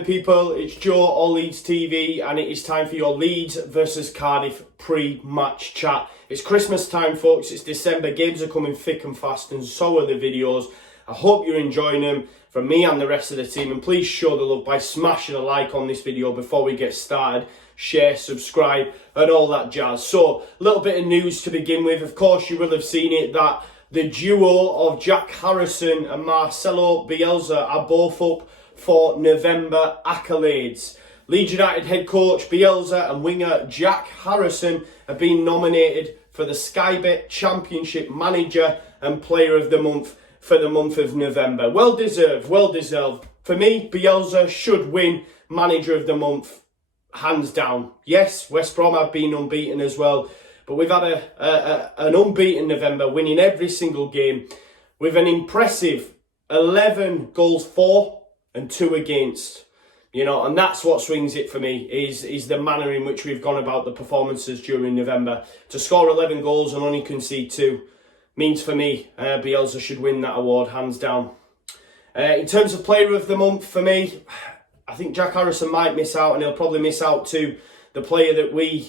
People, it's Joe or Leeds TV, and it is time for your Leeds versus Cardiff pre-match chat. It's Christmas time, folks. It's December. Games are coming thick and fast, and so are the videos. I hope you're enjoying them from me and the rest of the team, and please show the love by smashing a like on this video before we get started. Share, subscribe, and all that jazz. So, a little bit of news to begin with. Of course, you will have seen it that the duo of Jack Harrison and Marcelo Bielsa are both up for November accolades. Leeds United head coach Bielsa and winger Jack Harrison have been nominated for the Sky Bet Championship Manager and Player of the Month for the month of November. Well deserved, well deserved. For me, Bielsa should win Manager of the Month, hands down. Yes, West Brom have been unbeaten as well, but we've had an unbeaten November, winning every single game with an impressive 11 goals for and 2 against, and that's what swings it for me, is the manner in which we've gone about the performances during November. To score 11 goals and only concede 2 means for me, Bielsa should win that award, hands down. In terms of Player of the Month, for me, I think Jack Harrison might miss out, and he'll probably miss out to the player that we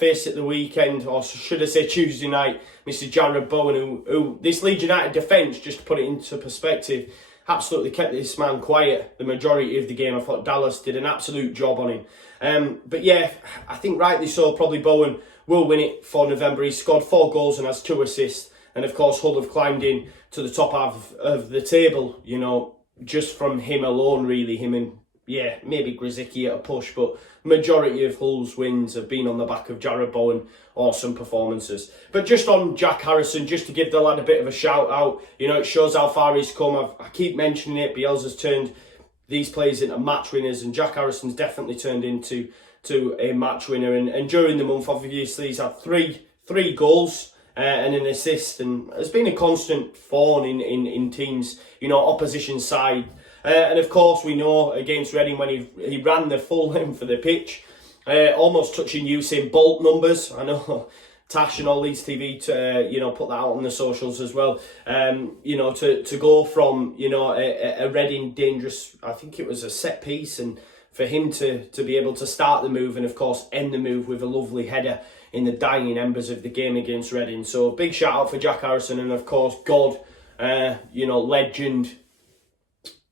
faced at the weekend, or should I say Tuesday night, Mr. Jared Bowen, who this Leeds United defence, just to put it into perspective, absolutely kept this man quiet the majority of the game. I thought Dallas did an absolute job on him. But yeah, I think rightly so, probably Bowen will win it for November. He's scored 4 goals and has 2 assists. And of course, Hull have climbed in to the top half of the table, just from him alone, really. Him and, maybe Grzycki at a push, but majority of Hull's wins have been on the back of Jared Bowen. Awesome performances. But just on Jack Harrison, just to give the lad a bit of a shout out, it shows how far he's come. I keep mentioning it. Bielsa's turned these players into match winners, and Jack Harrison's definitely turned into a match winner. And during the month, obviously, he's had three goals and an assist, and has been a constant thorn in teams, opposition side. And of course, we know against Reading when he ran the full length of the pitch, almost touching Usain Bolt numbers. I know Tash and all Leeds TV put that out on the socials as well. To go from a Reading dangerous, I think it was a set piece, and for him to be able to start the move and of course end the move with a lovely header in the dying embers of the game against Reading. So big shout out for Jack Harrison, and of course God, legend.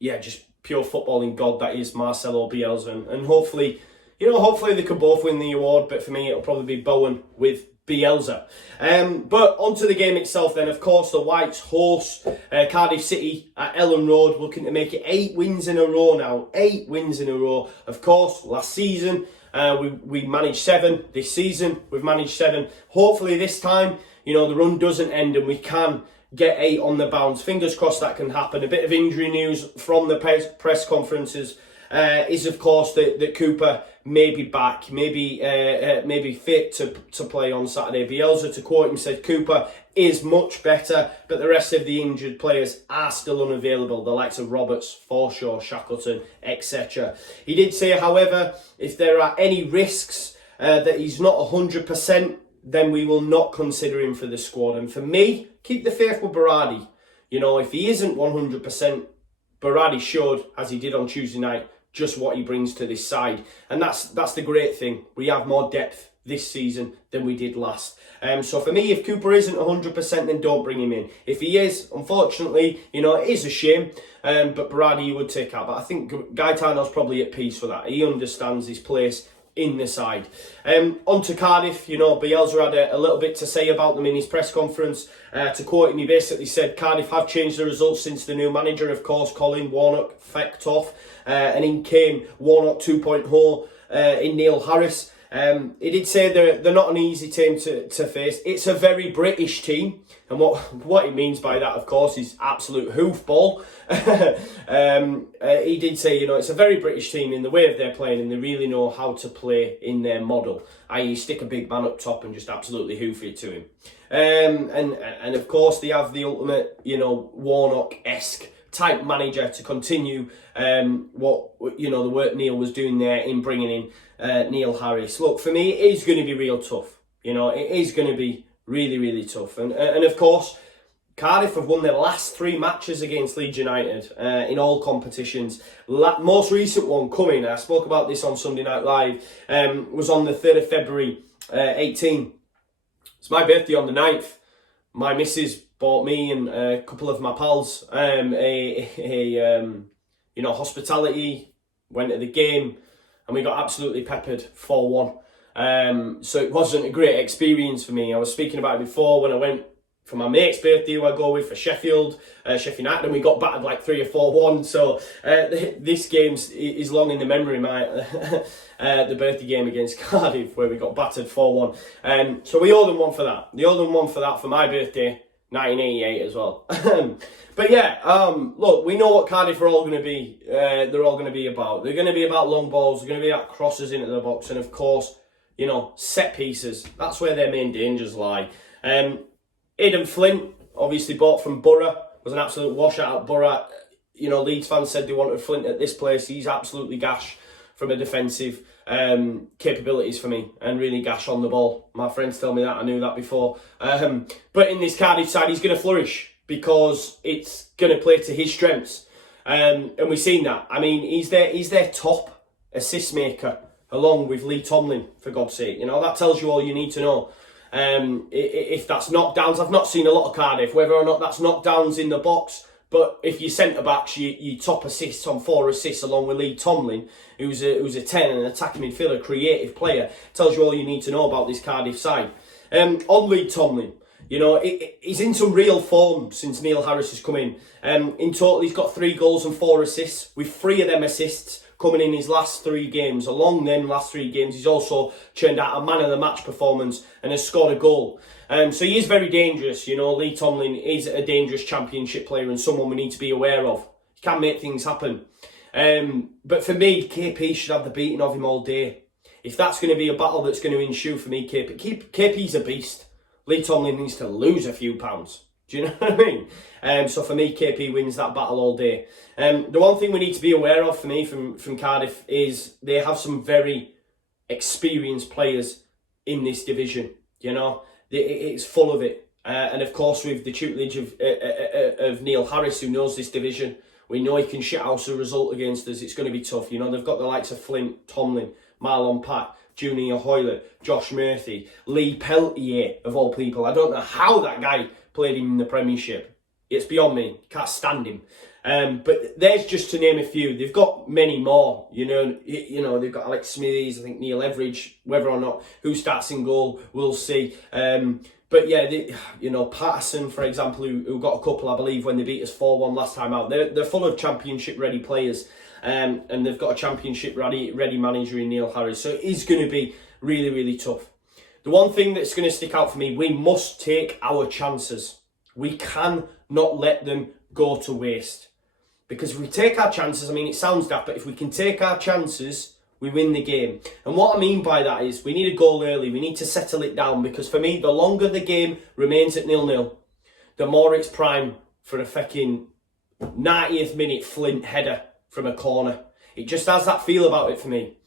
Yeah, just pure footballing god that is Marcelo Bielsa, and hopefully they can both win the award, but for me it'll probably be Bowen with Bielsa. But onto the game itself then. Of course, the Whites host Cardiff City at Ellen Road, looking to make it 8 wins in a row now. 8 wins in a row. Of course, last season we managed 7. This season we've managed 7. Hopefully this time, the run doesn't end and we can get 8 on the bounce. Fingers crossed that can happen. A bit of injury news from the press conferences is of course that Cooper may be back, maybe fit to play on Saturday. Bielsa, to quote him, said Cooper is much better, but the rest of the injured players are still unavailable, the likes of Roberts, Forshaw, Shackleton, etc. He did say, however, if there are any risks that he's not 100%, then we will not consider him for the squad. And for me, keep the faith with Berardi. If he isn't 100%, Berardi showed, as he did on Tuesday night, just what he brings to this side. And that's the great thing. We have more depth this season than we did last. So for me, if Cooper isn't 100%, then don't bring him in. If he is, unfortunately, it is a shame. But Berardi you would take out. But I think Gaetano's probably at peace with that. He understands his place in the side. On to Cardiff, Bielsa had a little bit to say about them in his press conference. To quote him, he basically said Cardiff have changed the results since the new manager, of course, Colin Warnock fecked off, and in came Warnock 2.0 in Neil Harris. He did say they're not an easy team to face. It's a very British team, and what he means by that, of course, is absolute hoofball. He did say, it's a very British team in the way of their playing, and they really know how to play in their model, i.e. stick a big man up top and just absolutely hoof it to him. And of course, they have the ultimate, Warnock-esque type manager to continue the work Neil was doing there in bringing in Neil Harris. Look, for me, it is going to be real tough. It is going to be really, really tough. And of course, Cardiff have won their last 3 matches against Leeds United in all competitions. Most recent one coming, I spoke about this on Sunday Night Live, was on the 3rd of February 18. It's my birthday on the 9th. My missus bought me and a couple of my pals hospitality, went to the game, and we got absolutely peppered 4-1. So it wasn't a great experience for me. I was speaking about it before when I went for my mate's birthday who I go with for Sheffield United, and we got battered like 3 or 4-1. So this game is long in the memory, the birthday game against Cardiff where we got battered 4-1. So we owe them one for that. They owe them one for that for my birthday, 1988 as well. But yeah, look, we know what Cardiff are all going to be. They're all going to be about. They're going to be about long balls. They're going to be about crosses into the box, and of course, set pieces. That's where their main dangers lie. Aidan Flint, obviously bought from Borough, was an absolute washout at Borough. Leeds fans said they wanted Flint at this place. He's absolutely gash from a defensive capabilities for me, and really gash on the ball. My friends tell me that, I knew that before. But in this Cardiff side, he's going to flourish because it's going to play to his strengths. And we've seen that. I mean, he's their top assist maker, along with Lee Tomlin, for God's sake. That tells you all you need to know. If that's knockdowns, I've not seen a lot of Cardiff, whether or not that's knockdowns in the box, but if you centre-backs, you top assists on 4 assists along with Lee Tomlin, who's a 10, an attacking midfielder, creative player, tells you all you need to know about this Cardiff side. On Lee Tomlin, he's in some real form since Neil Harris has come in. In total, he's got 3 goals and 4 assists, with 3 of them assists coming in his last 3 games. Along them last 3 games, he's also churned out a man of the match performance and has scored a goal. So he is very dangerous. Lee Tomlin is a dangerous championship player and someone we need to be aware of. He can make things happen. But for me, KP should have the beating of him all day. If that's going to be a battle that's going to ensue for me, KP's a beast. Lee Tomlin needs to lose a few pounds. Do you know what I mean? So for me, KP wins that battle all day. The one thing we need to be aware of for me from Cardiff is they have some very experienced players in this division. It's full of it. And of course, with the tutelage of Neil Harris, who knows this division, we know he can shithouse a result against us. It's going to be tough. They've got the likes of Flint, Tomlin, Marlon Pack, Junior Hoylett, Josh Murphy, Lee Peltier, of all people. I don't know how that guy played in the Premiership. It's beyond me. Can't stand him. But there's just to name a few. They've got many more. They've got Alex Smithies, I think Neil Everidge. Whether or not who starts in goal, we'll see. But yeah, Patterson, for example, who got a couple, I believe, when they beat us 4-1 last time out. They're full of championship-ready players. And they've got a championship-ready manager in Neil Harris. So it is going to be really, really tough. The one thing that's going to stick out for me, we must take our chances. We can not let them go to waste. Because if we take our chances, I mean, it sounds daft, but if we can take our chances, we win the game. And what I mean by that is we need a goal early. We need to settle it down. Because for me, the longer the game remains at 0-0, the more it's prime for a fucking 90th minute Flint header from a corner. It just has that feel about it for me.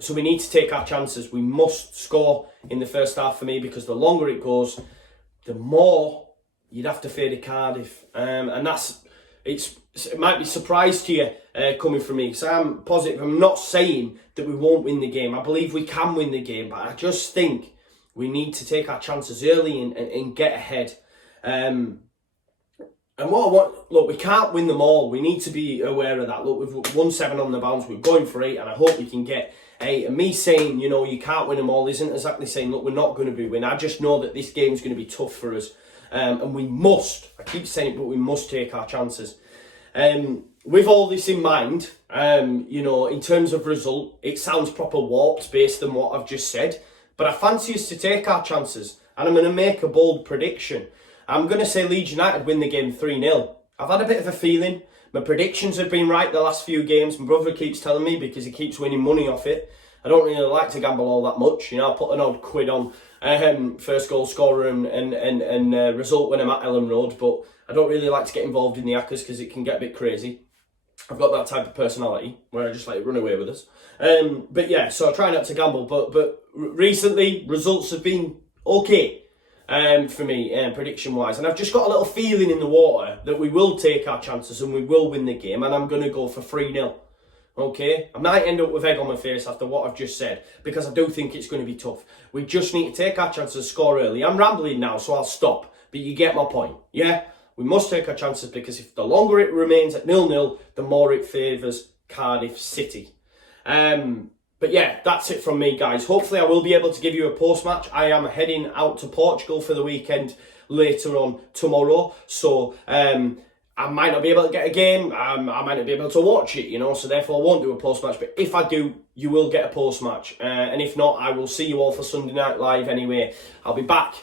So we need to take our chances. We must score in the first half for me, because the longer it goes, the more you'd have to fade a Cardiff. And it might be a surprise to you coming from me, because I'm positive. I'm not saying that we won't win the game. I believe we can win the game, but I just think we need to take our chances early and get ahead. And what I want, look, we can't win them all. We need to be aware of that. Look, we've won 7 on the bounce. We're going for 8, and I hope we can get 8. And me saying, you can't win them all isn't exactly saying, look, we're not going to be winning. I just know that this game's going to be tough for us. And we must, I keep saying it, but we must take our chances. With all this in mind, in terms of result, it sounds proper warped based on what I've just said. But I fancy us to take our chances. And I'm going to make a bold prediction. I'm going to say Leeds United win the game 3-0. I've had a bit of a feeling. My predictions have been right the last few games. My brother keeps telling me, because he keeps winning money off it. I don't really like to gamble all that much. I put an odd quid on first goal scorer and result when I'm at Ellen Road. But I don't really like to get involved in the ACCAs because it can get a bit crazy. I've got that type of personality where I just like run away with us. But yeah, so I try not to gamble. But recently, results have been okay. for me, prediction-wise. And I've just got a little feeling in the water that we will take our chances and we will win the game. And I'm going to go for 3-0. Okay? I might end up with egg on my face after what I've just said, because I do think it's going to be tough. We just need to take our chances and score early. I'm rambling now, so I'll stop. But you get my point, yeah? We must take our chances, because if the longer it remains at 0-0, the more it favours Cardiff City. But yeah, that's it from me, guys. Hopefully I will be able to give you a post-match. I am heading out to Portugal for the weekend later on tomorrow. So I might not be able to get a game. I might not be able to watch it, you know. So therefore I won't do a post-match. But if I do, you will get a post-match. And if not, I will see you all for Sunday Night Live anyway. I'll be back.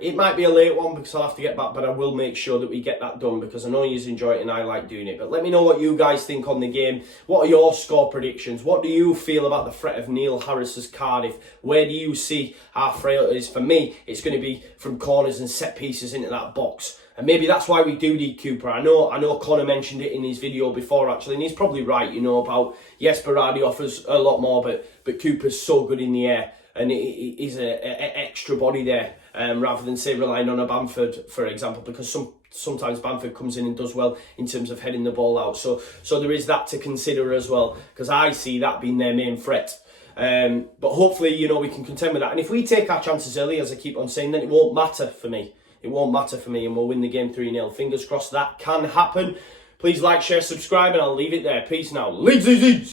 It might be a late one because I'll have to get back, but I will make sure that we get that done, because I know you enjoy it and I like doing it. But let me know what you guys think on the game. What are your score predictions? What do you feel about the threat of Neil Harris's Cardiff? Where do you see our frailties? For me, it's going to be from corners and set pieces into that box. And maybe that's why we do need Cooper. I know Conor mentioned it in his video before, actually, and he's probably right, you know, about, yes, Berardi offers a lot more, but Cooper's so good in the air, and he's an extra body there, rather than, say, relying on a Bamford, for example, because sometimes Bamford comes in and does well in terms of heading the ball out. So there is that to consider as well, because I see that being their main threat. But hopefully, you know, we can contend with that. And if we take our chances early, as I keep on saying, then it won't matter for me. It won't matter for me, and we'll win the game 3-0. Fingers crossed that can happen. Please like, share, subscribe, and I'll leave it there. Peace now. Leeds!